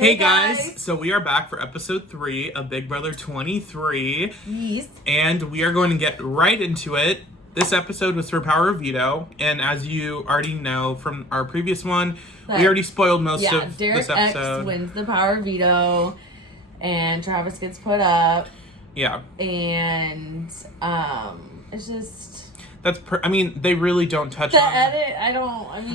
Hey guys, so we are back for episode 3 of Big Brother 23. Yes. And we are going to get right into it. This episode was for Power of Veto, and as you already know from our previous one, we already spoiled most of Derek this episode. X wins the Power of Veto, and Travis gets put up. Yeah. And it's just... they really don't touch on... edit,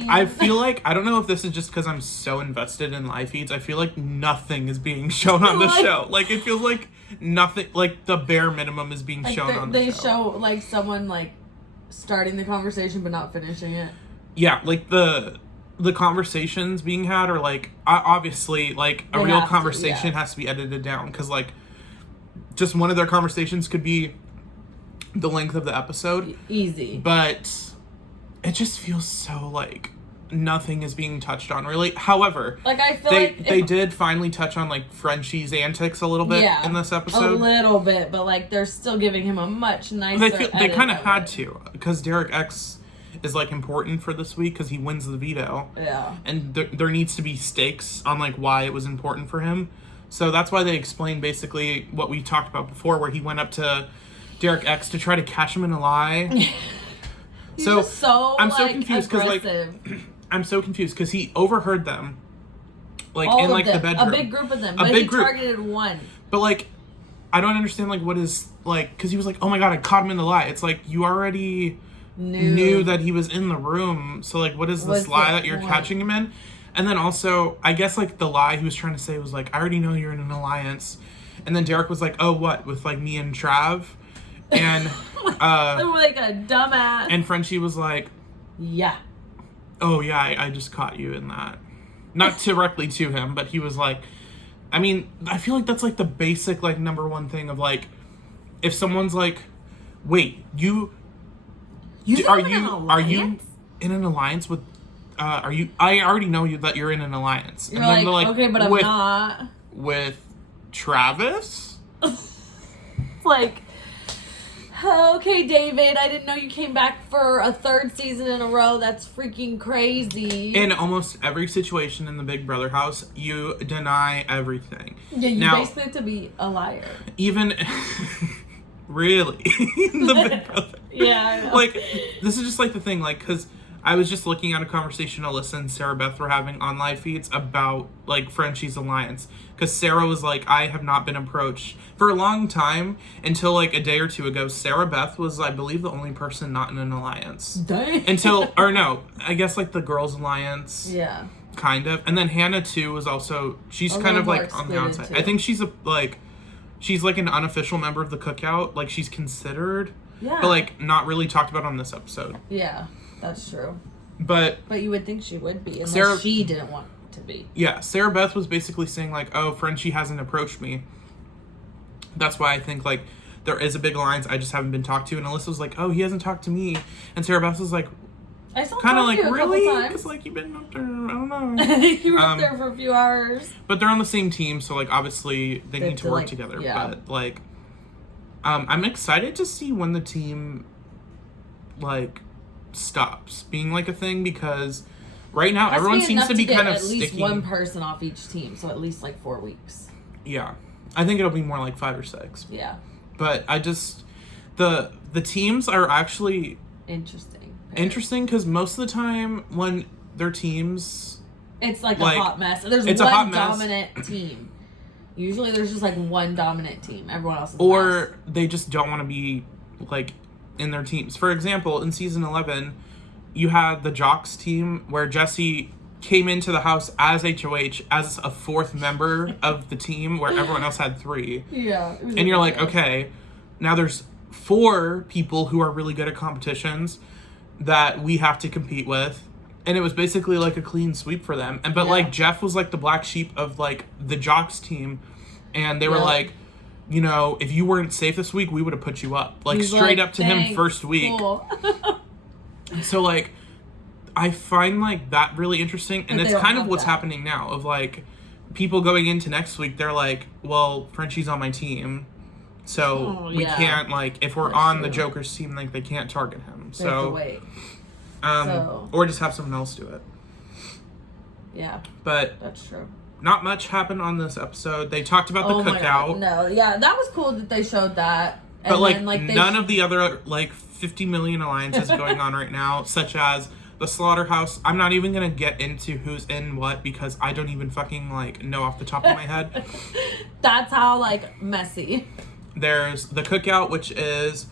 I feel like, I don't know if this is just because I'm so invested in live feeds, I feel like nothing is being shown on the show. Like, it feels like nothing, like, the bare minimum is being shown on the show. They show, like, someone, like, starting the conversation but not finishing it. Yeah, like, the conversations being had are, like, obviously, like, a real conversation has to be edited down, because, like, just one of their conversations could be the length of the episode. Easy. But it just feels so like nothing is being touched on really. However, like I feel they did finally touch on like Frenchie's antics a little bit in this episode. A little bit, but like they're still giving him a much nicer they kind of had to, because Derek X is like important for this week because he wins the veto. Yeah. And there needs to be stakes on like why it was important for him. So that's why they explained basically what we talked about before, where he went up to Derek X to try to catch him in a lie. I'm so confused because I'm so confused because he overheard them, like all in like the bedroom, a big group of them, but he targeted one. But like, I don't understand like what is like, because he was like, oh my god, I caught him in the lie. It's like you already knew that he was in the room, so like, what is this lie that you're catching him in? And then also, I guess like the lie he was trying to say was like, I already know you're in an alliance, and then Derek was like, oh what, with like me and Trav. And like a dumbass. And Frenchie was like, yeah. Oh yeah, I just caught you in that. Not directly to him, but he was like, I mean, I feel like that's like the basic like number one thing of like, if someone's like, wait, are you in an alliance with I already know you that you're in an alliance. You're and then like, okay, but I'm not with Travis. Like, okay, David, I didn't know you came back for a 3rd season in a row. That's freaking crazy. In almost every situation in the Big Brother house, you deny everything. Yeah, you basically have to be a liar. Even, really? The Big Brother. Yeah, I know. Like, this is just like the thing, like, because I was just looking at a conversation Alyssa and Sarah Beth were having on live feeds about, like, Frenchie's alliance. Because Sarah was like, I have not been approached. For a long time, until, like, a day or two ago, Sarah Beth was, I believe, the only person not in an alliance. Dang. I guess, like, the girls' alliance. Yeah. Kind of. And then Hannah, too, was also, she's kind of, like, on the outside. Too. I think she's, she's, like, an unofficial member of the cookout. Like, she's considered. Yeah. But, like, not really talked about on this episode. Yeah. That's true. But you would think she would be, unless she didn't want to be. Yeah, Sarah Beth was basically saying, like, oh, Frenchie hasn't approached me. That's why I think, like, there is a big alliance I just haven't been talked to. And Alyssa was like, oh, he hasn't talked to me. And Sarah Beth was like, I saw kind of like, really? Because, like, you've been up there, I don't know. You were up there for a few hours. But they're on the same team, so, like, obviously they need to work together. Yeah. But, like, I'm excited to see when the team, like, stops being like a thing, because right now everyone seems to be kind of sticking. At least one person off each team, so at least like 4 weeks. Yeah, I think it'll be more like 5 or 6. Yeah, but I just the teams are actually interesting because most of the time when their teams, it's like a hot mess. There's one dominant team. Usually there's just like one dominant team. Everyone else is or they just don't want to be like in their teams. For example, in season 11, you had the Jocks team where Jesse came into the house as HOH as a 4th member of the team where everyone else had 3. Yeah. And you're like, okay, now there's 4 people who are really good at competitions that we have to compete with. And it was basically like a clean sweep for them. But like Jeff was like the black sheep of like the Jocks team. And they were like, you know, if you weren't safe this week, we would have put you up. Like, he's straight up to him first week. Cool. So, like, I find, like, that really interesting. And it's kind of what's happening now. Of, like, people going into next week, they're like, well, Frenchie's on my team. So, we can't, like, if we're on the Joker's team, like, they can't target him. They have to wait. Or just have someone else do it. Yeah. But that's true. Not much happened on this episode. They talked about the cookout. No, yeah, that was cool that they showed that. And but, like, then, none of the other, like, 50 million alliances going on right now, such as the Slaughterhouse. I'm not even going to get into who's in what because I don't even fucking, like, know off the top of my head. That's how, like, messy. There's the cookout, which is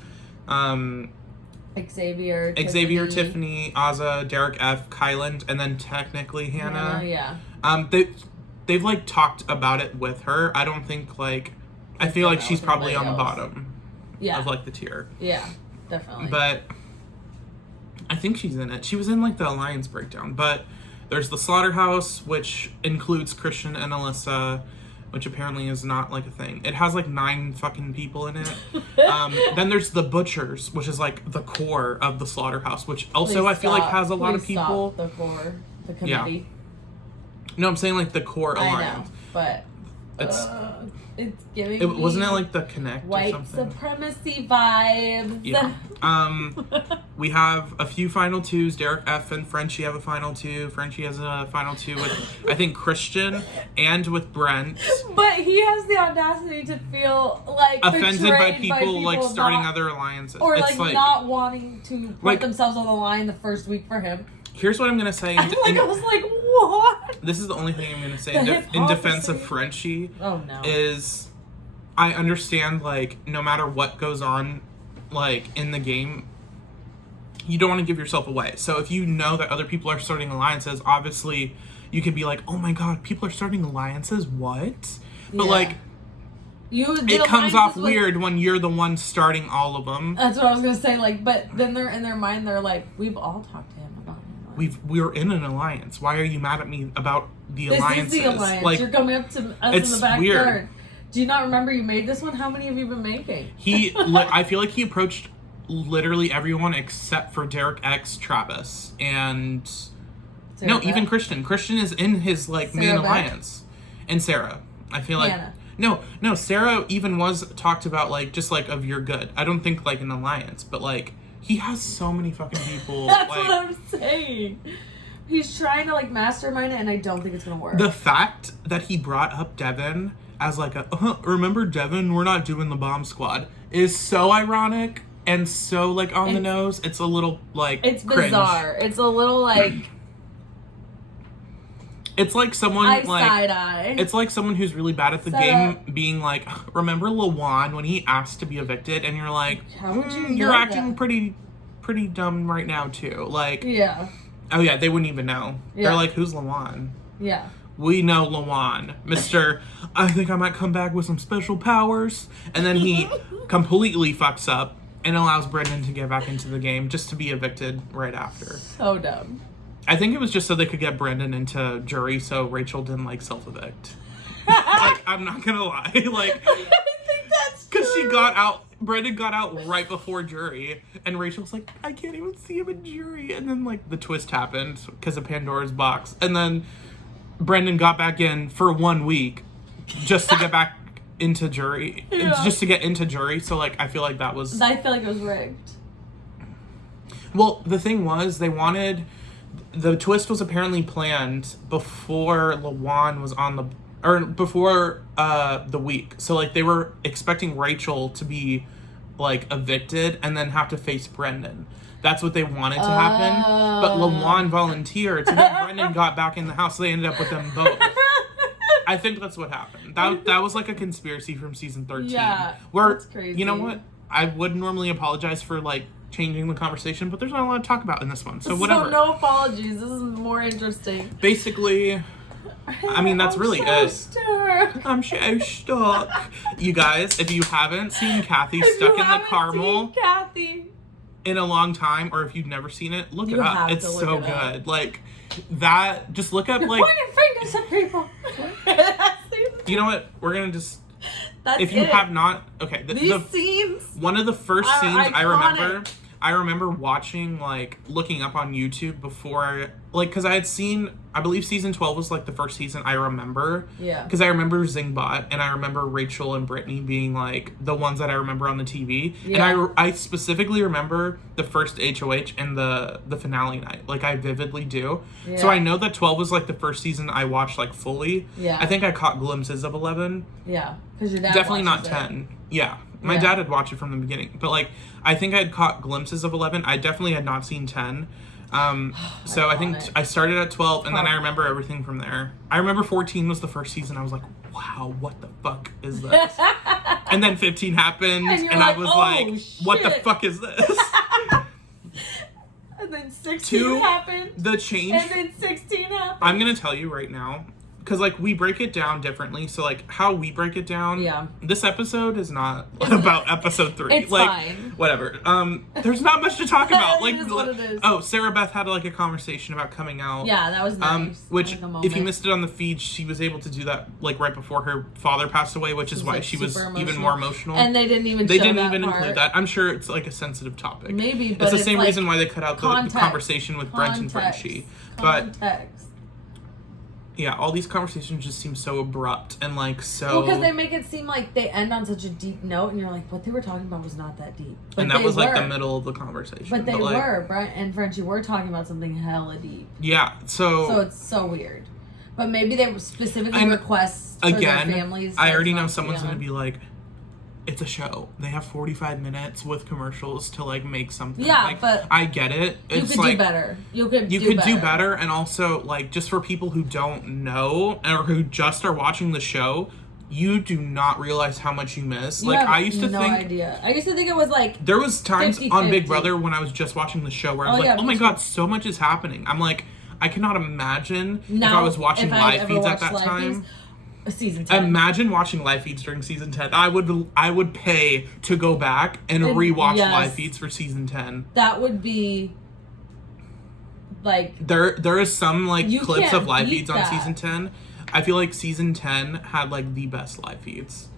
Xavier, Tiffany, Azah, Derek F, Kyland, and then technically Hannah. Yeah. They've like talked about it with her. I don't think like I feel like she's probably on the bottom of like the tier. Yeah, definitely. But I think she's in it. She was in like the alliance breakdown. But there's the Slaughterhouse, which includes Christian and Alyssa, which apparently is not like a thing. It has like 9 fucking people in it. Then there's the Butchers, which is like the core of the Slaughterhouse, which also I feel like has a lot of people. The core, the committee. Yeah. No, I'm saying like the core alliance. I know, but it's giving me wasn't it like the Connect white or something? supremacy vibes. Yeah. We have a few final 2s. Derek F and Frenchie have a final 2. Frenchie has a final 2 with I think Christian and with Brent. But he has the audacity to feel like offended by people like starting other alliances. Or like not wanting to put themselves on the line the first week for him. Here's what I'm gonna say. I was like, what? This is the only thing I'm gonna say in defense of Frenchie. Oh no. Is I understand like no matter what goes on, like in the game, you don't want to give yourself away. So if you know that other people are starting alliances, obviously you could be like, oh my god, people are starting alliances. What? But like. It comes off weird when you're the one starting all of them. That's what I was gonna say. Like, but then they're in their mind. They're like, we've all talked to him about it. We're in an alliance. Why are you mad at me about the alliances? This is the alliance. Like, you're coming up to us in the backyard. Do you not remember you made this one? How many have you been making? I feel like he approached literally everyone except for Derek X, Travis, and even Christian. Christian is in his like main alliance, and Sarah. I feel like Hannah. No. Sarah even was talked about like just like of your good. I don't think like an alliance, but like. He has so many fucking people. That's what I'm saying. He's trying to like mastermind it, and I don't think it's gonna work. The fact that he brought up Devin as like remember Devin? We're not doing the bomb squad is so ironic and so like on the nose. It's a little like it's cringe. Bizarre. It's a little like. It's like someone side-eye. It's like someone who's really bad at the game being like, remember Lawan when he asked to be evicted, and you're like, how would you? You're acting pretty dumb right now too. Like, yeah. Oh yeah, they wouldn't even know. Yeah. They're like, who's Lawan? Yeah. We know Lawan, Mr. I think I might come back with some special powers, and then he completely fucks up and allows Brendan to get back into the game just to be evicted right after. So dumb. I think it was just so they could get Brendan into jury so Rachel didn't like self-evict. Like, I'm not gonna lie. Like, I think that's true. Because Brendan got out right before jury, and Rachel's like, I can't even see him in jury. And then like the twist happened because of Pandora's box. And then Brendan got back in for 1 week just to get back into jury. Yeah. Just to get into jury. So like I feel like that was I feel like it was rigged. Well, the thing was the twist was apparently planned before Lawan was on before the week. So like they were expecting Rachel to be like evicted and then have to face Brendan. That's what they wanted to happen. But Lawan volunteered, so then Brendan got back in the house, so they ended up with them both. I think that's what happened. That was like a conspiracy from season 13. Yeah, where, that's crazy. You know what? I would normally apologize for like changing the conversation, but there's not a lot to talk about in this one, so whatever. So no apologies. This is more interesting. Basically, I mean, that's really it. I'm so stuck. You guys, if you haven't seen Kathy stuck in the caramel in a long time, or if you've never seen it, look it up. It's so good. Like that. Just look up like. Point your fingers at people. You know what? We're gonna just. That's if you have not, okay. These scenes. One of the first scenes iconic. I remember. I remember watching, like, looking up on YouTube before, like, because I had seen, I believe season 12 was, like, the first season I remember. Yeah. Because I remember Zingbot, and I remember Rachel and Brittany being, like, the ones that I remember on the TV. Yeah. And I specifically remember the first HOH and the finale night. Like, I vividly do. Yeah. So I know that 12 was, like, the first season I watched, like, fully. Yeah. I think I caught glimpses of 11. Yeah. Because your dad Definitely not watches 10. Yeah. My Yeah. dad had watched it from the beginning. But, like, I think I had caught glimpses of 11. I definitely had not seen 10. So I think I started at 12, and then I remember everything from there. I remember 14 was the first season. I was like, wow, what the fuck is this? And then 15 happened, and I was like, what the fuck is this? And then 16 happened. The change. And then 16 happened. I'm going to tell you right now, because, like, we break it down differently. So, like, how we break it down. Yeah. This episode is not about episode 3. It's like, fine. Whatever. There's not much to talk about. Like, It is what it is. Oh, Sarah Beth had, like, a conversation about coming out. Yeah, that was nice. Which, like a if moment. you missed it on the feed, she was able to do that, like, right before her father passed away, which is why like, she was super even more emotional. And they didn't even They show didn't that even part. include that. I'm sure it's, like, a sensitive topic. Maybe, but it's the same like reason why they cut out the conversation with Brent and Frenchie. But yeah, all these conversations just seem so abrupt and, like, so... Well, because they make it seem like they end on such a deep note, and you're like, what they were talking about was not that deep. But and that was, like, the middle of the conversation. But they like, were. Brent and Frenchie were talking about something hella deep. Yeah, So it's so weird. But maybe they specifically request for again, their families. I already know someone's going to be like, it's a show. They have 45 minutes with commercials to, like, make something. Yeah, like, but I get it. It's you could like, do better. You could do better, and also, like, just for people who don't know or who just are watching the show, you do not realize how much you miss. Like, I used to no think idea. I used to think it was like there was times 50-50. on Big Brother when I was just watching the show where I was like, yeah, oh my god, so much is happening. I'm like, I cannot imagine if I was watching live feeds at that time. Season 10. Imagine watching live feeds during season 10. I would pay to go back and rewatch live feeds for season 10. That would be like there is some like clips of live feeds on that. season 10. I feel like season 10 had like the best live feeds.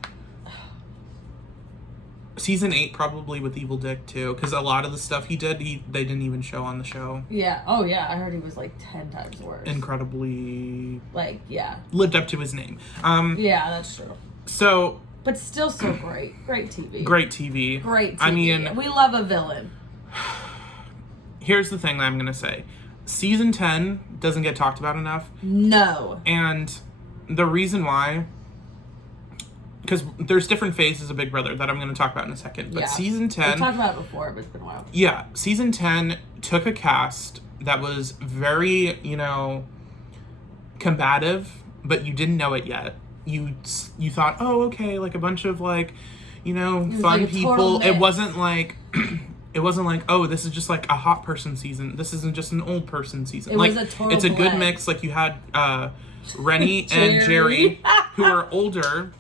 Season 8 probably with Evil Dick too, because a lot of the stuff he did, they didn't even show on the show. Yeah. Oh yeah. I heard he was like 10 times worse. Incredibly. Like yeah. Lived up to his name. Yeah, that's true. So. But still so great. Great TV. Great TV. Great TV. I mean, we love a villain. Here's the thing that I'm gonna say. Season 10 doesn't get talked about enough. No. And the reason why, because there's different phases of Big Brother that I'm going to talk about in a second. But season 10... We've talked about it before, but it's been a while. Yeah. Season 10 took a cast that was very, combative, but you didn't know it yet. You thought, oh, okay, like a bunch of, like, fun like people. It wasn't like... It wasn't like, oh, this is just like a hot person season. This isn't just an old person season. It was a total it's a good blend. mix. Like you had Rennie and Jerry, who are older,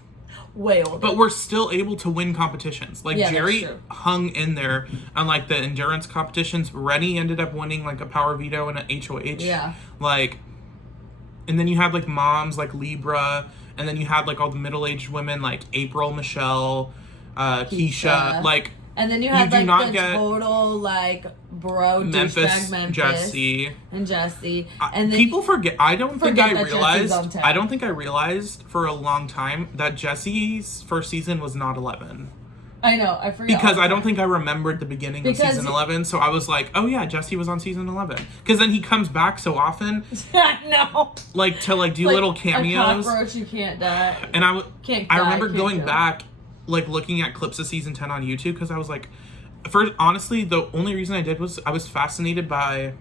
way older, but were still able to win competitions. Like Jerry hung in there on like the endurance competitions. Rennie ended up winning like a power veto and an HOH. Yeah. Like, and then you had like moms like Libra, and then you had like all the middle-aged women like April, Michelle, Keisha, like. And then you had like the total like bro douchebag Memphis, Jesse, and Jesse. And then people forget. I don't think I realized for a long time that Jesse's first season was not 11. I know, I forgot. Because I don't think I remembered the beginning of season 11, so I was like, oh yeah, Jesse was on season 11. Because then he comes back so often. I know. Like to like do little cameos. A cockroach, you can't die. And I remember going back, like looking at clips of season 10 on YouTube, because I was like, honestly, the only reason I did was I was fascinated by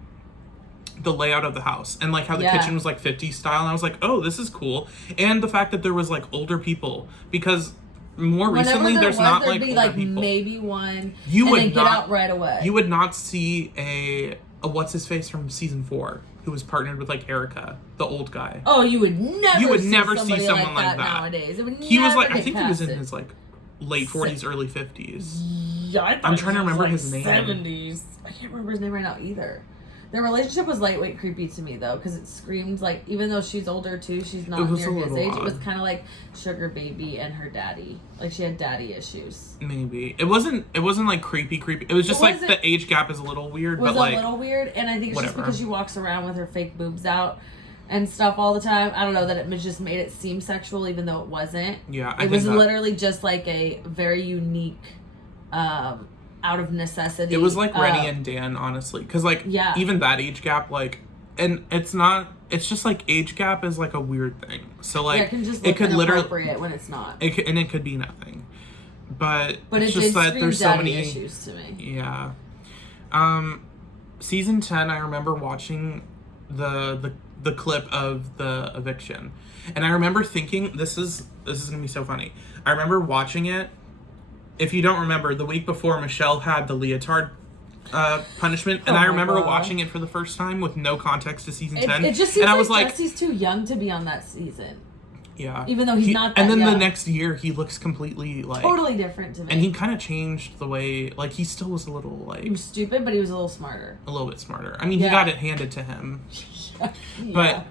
the layout of the house and like how the kitchen was like 50s style, and I was like, oh, this is cool. And the fact that there was like older people, because recently there's not like older people. Maybe one you would then not, get out right away. You would not see a what's his face from season 4 who was partnered with like Erica, the old guy. Oh, you would never see someone like that nowadays. It would he was like, I think he was in his like late 40s, early 50s. Yeah, I'm trying to remember his name. 70s. I can't remember his name right now either. Their relationship was lightweight creepy to me though, because it screamed like, even though she's older too, she's not near his age. It was kind of like sugar baby and her daddy. Like she had daddy issues. Maybe it wasn't like creepy. It was just like the age gap is a little weird. Was but like a little weird, and I think it's whatever. just because she walks around with her fake boobs out and stuff all the time. I don't know, that it just made it seem sexual, even though it wasn't. Yeah, it was literally just like a very unique. Out of necessity. It was like Rennie and Dan, honestly, because like even that age gap, like, and it's just like age gap is like a weird thing. So like it could literally when it's not. It could be nothing, but it's just that there's so many issues to me. Yeah. Season 10, I remember watching the clip of the eviction, and I remember thinking this is gonna be so funny. I remember watching it. If you don't remember, the week before, Michelle had the leotard punishment, and I remember watching it for the first time with no context to season 10. It just seems I was like Jesse's too young to be on that season. Yeah. Even though he's not that And then young. the next year, he looks completely, like... Totally different to me. And he kind of changed the way... Like, he still was a little, like... He was stupid, but he was a little smarter. A little bit smarter. I mean, he got it handed to him. But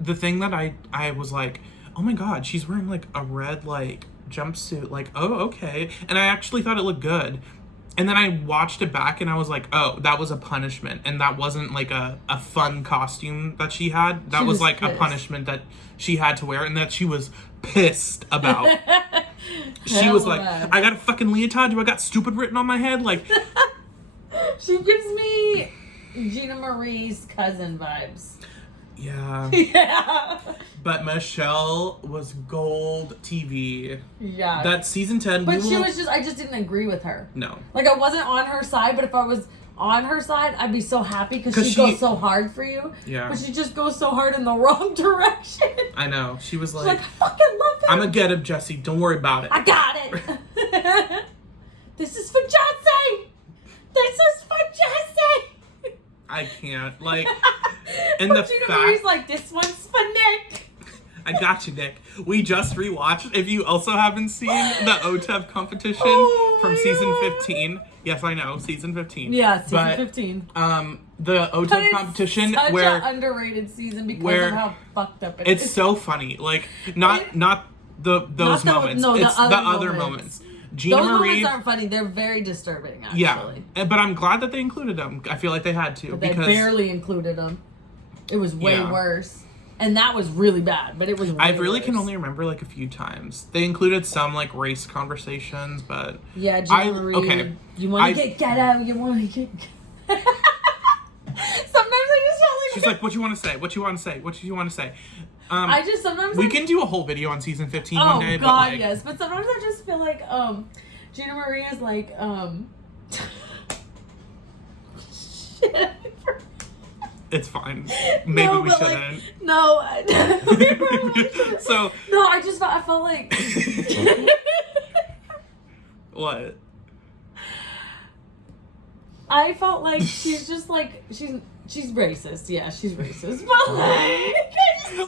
the thing that I was like, oh my god, she's wearing, like, a red, like... jumpsuit, like, oh, okay. And I actually thought it looked good. And then I watched it back and I was like, oh, that was a punishment. And that wasn't like a fun costume that she had. That was like pissed. A punishment that she had to wear and that she was pissed about. She was like, I got a fucking leotard. Do I got stupid written on my head? Like, she gives me Gina Marie's cousin vibes. Yeah. Yeah. But Michelle was gold TV. Yeah. That season 10. But she was just, I just didn't agree with her. No. Like, I wasn't on her side, but if I was on her side, I'd be so happy because she goes so hard for you. Yeah. But she just goes so hard in the wrong direction. I know. She was like, I fucking love him. I'm gonna get him, Jesse. Don't worry about it. I got it. This is for Jesse. This is for Jesse. I can't. Like, and the Gina fact... Marie's like, this one's for Nick. I got you, Nick. We just rewatched. If you also haven't seen the OTEV competition from season 15. Yes, I know, season 15. Yeah, season 15. The OTEV competition such where... an underrated season because of how fucked up it is. It's so funny. Like, not those moments. It's the other moments. Gina Those Marie, moments aren't funny. They're very disturbing, actually. Yeah, but I'm glad that they included them. I feel like they had to. But they because barely included them. It was way worse. And that was really bad, but it was way I really worse. can only remember like a few times. They included some like race conversations, but... Yeah, Gina Marie, okay. You want to get ghetto, you want to get... Sometimes I just felt like... She's like, what you want to say? What you want to say? What you want to say? I just sometimes... We can do a whole video on season 15 one day. Oh, God, but yes. But sometimes I just feel like Gina Marie is like... Shit, it's fine. Maybe we shouldn't. Like, no. So... No, I felt like... What? I felt like she's just like... She's racist. Yeah, she's racist. But like...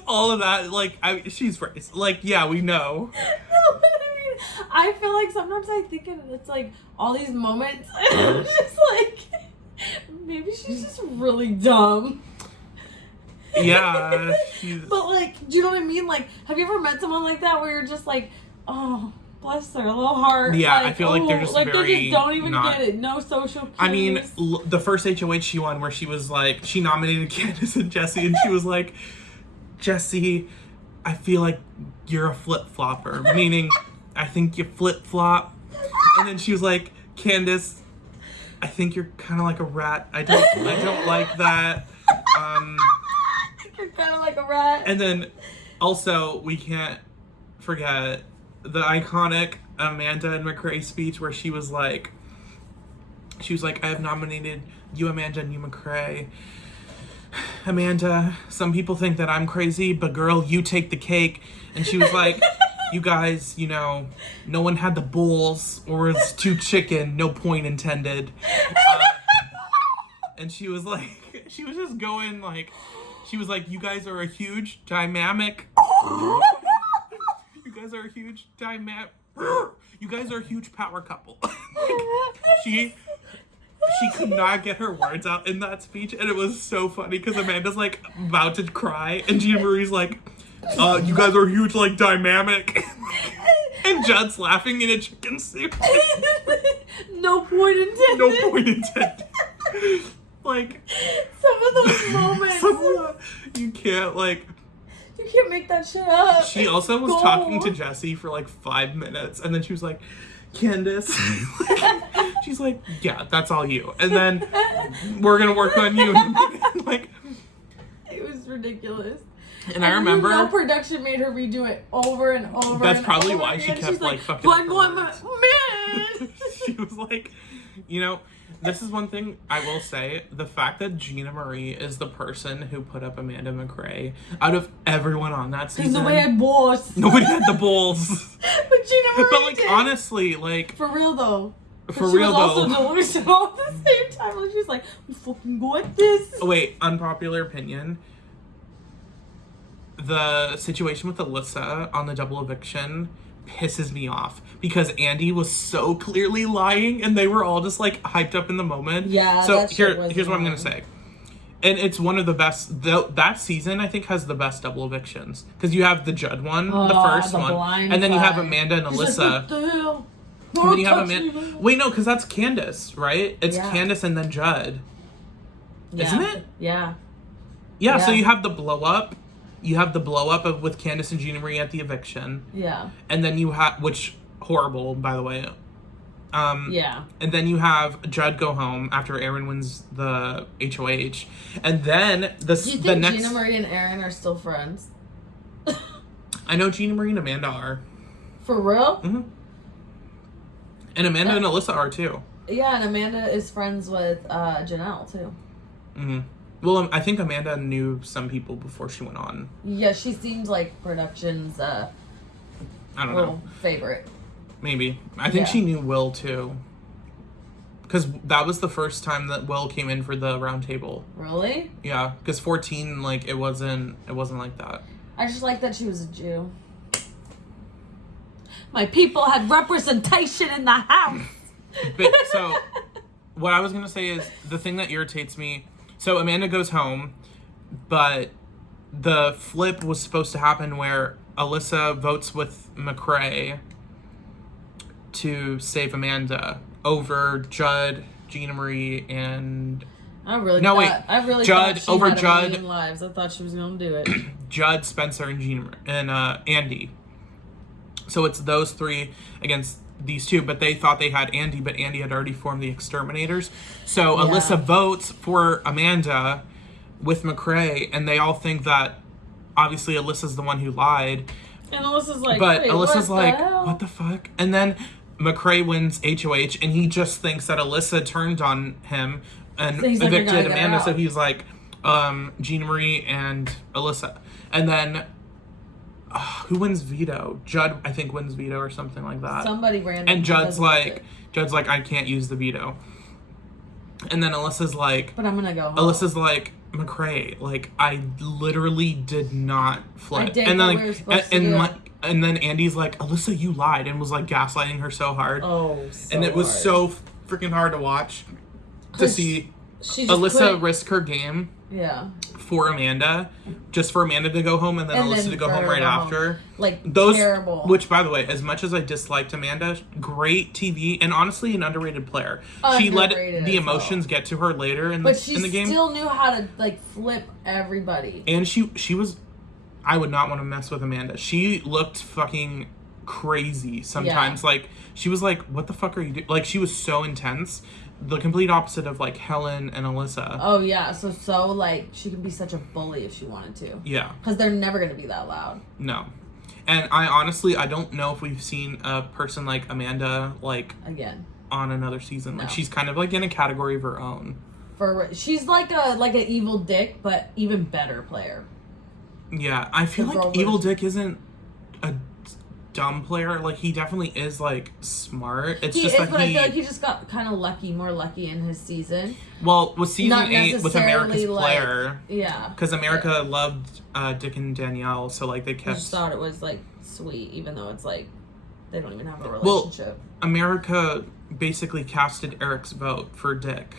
All of that, like, she's racist. Like, yeah, we know. No, but I mean, I feel like sometimes I think it's like all these moments, and I'm just like... Maybe she's just really dumb. Yeah. But like, do you know what I mean? Like, have you ever met someone like that where you're just like, oh, bless their little heart. Yeah, like, I feel like they're just like very they just don't even not... get it. No social cues. I mean, the first HOH she won where she was like, she nominated Candace and Jesse, and she was like, Jesse, I feel like you're a flip-flopper, meaning I think you flip-flop. And then she was like, Candace, I think you're kind of like a rat. I don't like that. You're kind of like a rat. And then also we can't forget the iconic Amanda and McCrae speech where she was like, I have nominated you, Amanda, and you, McCrae. Amanda, some people think that I'm crazy, but girl, you take the cake. And she was like, you guys, you know, no one had the bulls or it's too chicken, no point intended. And she was like, she was just going like, she was like, you guys are a huge dynamic. You guys are a huge You guys are a huge power couple. She she could not get her words out in that speech, and it was so funny because Amanda's like about to cry, and Gina Marie's like, "You guys are huge, like dynamic," and Judd's laughing in a chicken suit. No point intended. No point intended. Like some of those moments, you can't like. You can't make that shit up. She also was talking to Jesse for like 5 minutes, and then she was like, "Candace," she's like, "Yeah, that's all you," and then we're gonna work on you. Like, it was ridiculous. And I remember, no production made her redo it over and over. That's and probably over why again. she kept She's like fucking. man. She was like, you know. This is one thing I will say. The fact that Gina Marie is the person who put up Amanda McRae out of everyone on that season. Because nobody had balls. Nobody had the balls. But Gina Marie But like, did. honestly, like. For real though. For real though. She was also delusional at the same time. Like, she was like, we fucking got this. Oh, wait, unpopular opinion. The situation with Alyssa on the double eviction pisses me off because Andy was so clearly lying and they were all just like hyped up in the moment. Yeah. So here's what I'm gonna say. And it's one of the best. That season, I think, has the best double evictions because you have the Judd one, the first one, and then you have Amanda and Alyssa. Like, what the hell? And then you have Amanda. Wait, no, because that's Candace, right? It's Candace and then Judd, isn't it? Yeah. Yeah. So you have the blow up. You have the blow up of with Candace and Gina Marie at the eviction. Yeah. And then you have, which horrible, by the way. Yeah. And then you have Judd go home after Aaron wins the HOH, and then Do you think Gina Marie and Aaron are still friends? I know Gina Marie and Amanda are. For real? Mm-hmm. And Amanda and Alyssa are too. Yeah, and Amanda is friends with Janelle too. Mm-hmm. Well, I think Amanda knew some people before she went on. Yeah, she seems like production's I don't know. favorite. Maybe. I think she knew Will too. Because that was the first time that Will came in for the round table. Really? Yeah, because 14, like, it wasn't like that. I just like that she was a Jew. My people had representation in the house. But, so, what I was going to say is, the thing that irritates me... So, Amanda goes home, but the flip was supposed to happen where Alyssa votes with McRae to save Amanda over Judd, Gina Marie, and... I really thought she over had Judd. a million lives. I thought she was going to do it. Judd, Spencer, and Andy. So it's those three against these two, but they thought they had Andy, but Andy had already formed the Exterminators. So Alyssa votes for Amanda with McRae, and they all think that obviously Alyssa's the one who lied. And Alyssa's like, but wait, Alyssa's like, hell? what the fuck? And then McRae wins HOH, and he just thinks that Alyssa turned on him and evicted Amanda. So he's like, Gina Marie and Alyssa. And then who wins Veto? Judd, I think, wins Veto or something like that. Somebody random. And Judd's like, I can't use the veto. And then Alyssa's like, but I'm gonna go home. Alyssa's like, McRae, like, I literally did not flip. I did and then what like, we were supposed to do. And then Andy's like, Alyssa, you lied, and was like gaslighting her so hard. Oh, so and it was hard. so freaking hard to watch to see Alyssa risk her game. Yeah. For Amanda, just for Amanda to go home and then Alyssa to go home right after. Like, those, terrible. Which, by the way, as much as I disliked Amanda, great TV and honestly an underrated player. She let the emotions get to her later in the game. But she still knew how to like flip everybody. And she was, I would not want to mess with Amanda. She looked fucking crazy sometimes. Yeah. Like, she was like, what the fuck are you doing? Like, she was so intense. The complete opposite of like Helen and Alyssa. Oh yeah, so like she can be such a bully if she wanted to. Yeah. Because they're never gonna be that loud. No. And I don't know if we've seen a person like Amanda like again on another season. Like she's kind of like in a category of her own. She's like an evil dick, but even better player. Yeah, I feel like Evil Dick isn't a dumb player. Like, he definitely is like smart. It's just that but I feel like he just got kind of more lucky in his season. Well, with season 8 with America's player, yeah, because America loved Dick and Danielle, so like they kept. I just thought it was like sweet, even though it's like they don't even have a relationship. Well, America basically casted Eric's vote for Dick.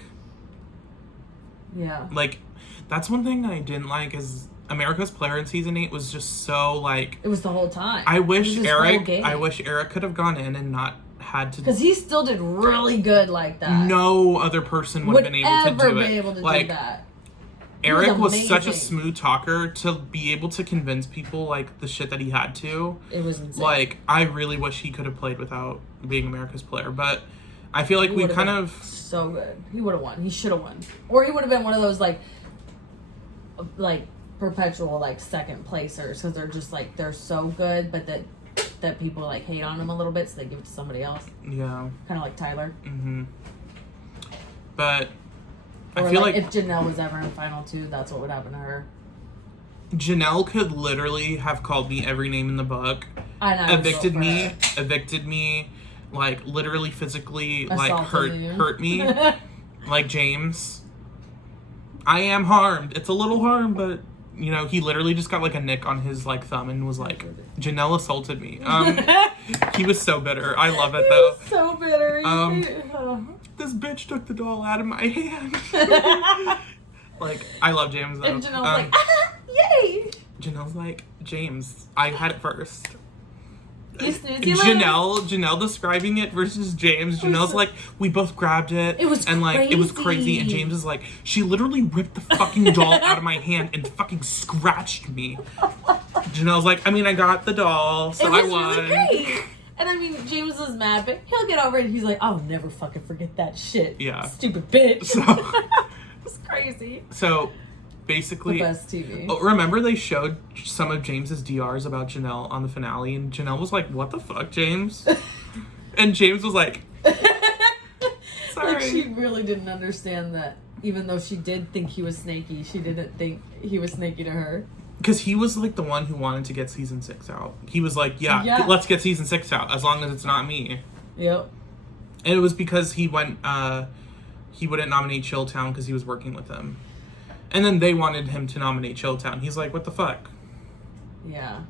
Yeah. Like, that's one thing I didn't like is America's Player in season 8 was just so like. It was the whole time. I wish Eric could have gone in and not had to. Because he still did really good like that. No other person would have been able to do it. Do that. Eric was such a smooth talker to be able to convince people like the shit that he had to. It was insane. Like, I really wish he could have played without being America's Player, but I feel like we kind of so good. He would have won. He should have won, or he would have been one of those like perpetual like second placers because they're just like they're so good, but that people like hate on them a little bit, so they give it to somebody else. Yeah. Kind of like Tyler. Mm-hmm. But. Or I feel like if Janelle was ever in Final 2, that's what would happen to her. Janelle could literally have called me every name in the book. Evicted me, like literally physically hurt me. Like James. I am harmed. It's a little harm, but you know, he literally just got like a nick on his like thumb and was like, Janelle assaulted me. He was so bitter. I love it though. He was so bitter. This bitch took the doll out of my hand. Like, I love James though. And Janelle's like, yay! Janelle's like, James, I had it first. Janelle describing it versus James. Janelle's like, we both grabbed it. It was it was crazy. And James is like, she literally ripped the fucking doll out of my hand and fucking scratched me. Janelle's like, I mean, I got the doll, so I won. Really great. And I mean, James was mad, but he'll get over it. He's like, I'll never fucking forget that shit. Yeah. Stupid bitch. So, it's crazy. So, basically, the best TV. Remember they showed some of James's DRs about Janelle on the finale, and Janelle was like, what the fuck, James? And James was like, sorry. Like, she really didn't understand that, even though she did think he was snaky, she didn't think he was snaky to her. Because he was, like, the one who wanted to get season 6 out. He was like, yeah, let's get season 6 out, as long as it's not me. Yep. And it was because he wouldn't nominate Chilltown because he was working with them. And then they wanted him to nominate Chilltown. He's like, what the fuck? Yeah.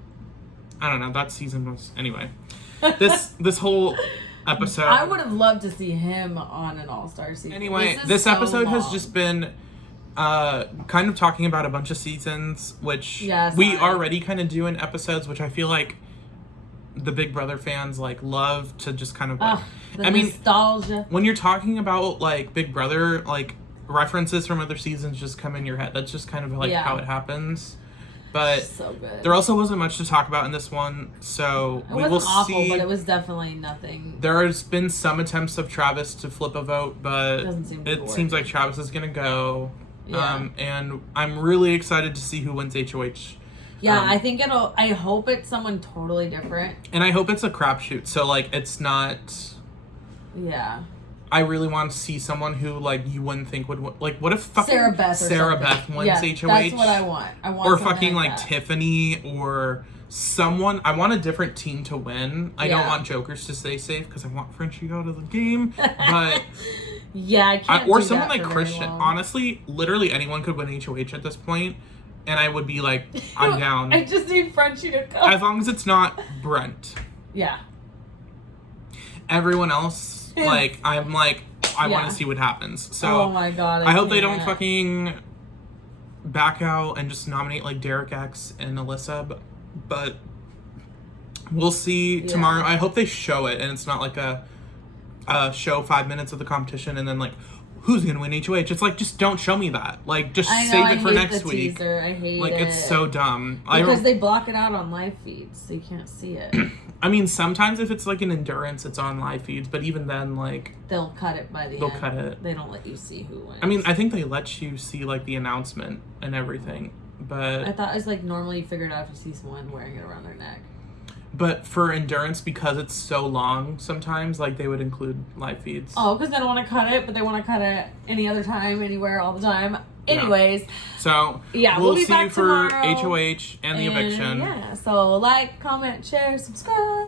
I don't know. That season was... Anyway. This whole episode... I would have loved to see him on an All-Star season. Anyway, this episode has just been... kind of talking about a bunch of seasons, which we already kind of do in episodes, which I feel like the Big Brother fans like love to just kind of like, nostalgia. When you're talking about like Big Brother, like references from other seasons just come in your head. That's just kind of like how it happens. But so good. There also wasn't much to talk about in this one, so we will see. But it was definitely nothing. There's been some attempts of Travis to flip a vote, but it seems like Travis is gonna go. Yeah. And I'm really excited to see who wins HOH. Yeah, I think I hope it's someone totally different. And I hope it's a crapshoot. So, like, it's not... Yeah. I really want to see someone who, like, you wouldn't think would... Like, what if fucking Sarah Beth wins HOH? That's what I want. Or fucking, like Tiffany or someone... I want a different team to win. I don't want Jokers to stay safe because I want Frenchie out of the game. But... Yeah, I can't or do someone that like Christian. Honestly, literally anyone could win HOH at this point, and I would be like, I'm down. I just need Frenchie to come. As long as it's not Brent. Yeah. Everyone else, like, I'm like, I want to see what happens. So, oh my god, I hope they don't fucking back out and just nominate like Derek X and Alyssa, but we'll see tomorrow. I hope they show it, and it's not like a show 5 minutes of the competition and then like who's gonna win HOH. It's like, just don't show me that. Like, just save it for next week. Teaser. I hate like, it's so dumb. Because they block it out on live feeds, so you can't see it. I mean, sometimes if it's like an endurance, it's on live feeds, but even then, like, they'll cut it by the end. They'll cut it. They don't let you see who wins. I mean, I think they let you see like the announcement and everything, but I thought it was like normally you figured out if you see someone wearing it around their neck. But for endurance, because it's so long, sometimes like they would include live feeds. Oh, because they don't want to cut it, but they want to cut it any other time, anywhere, all the time. Anyways. So we'll see you for HOH and the eviction. Yeah. So like, comment, share, subscribe.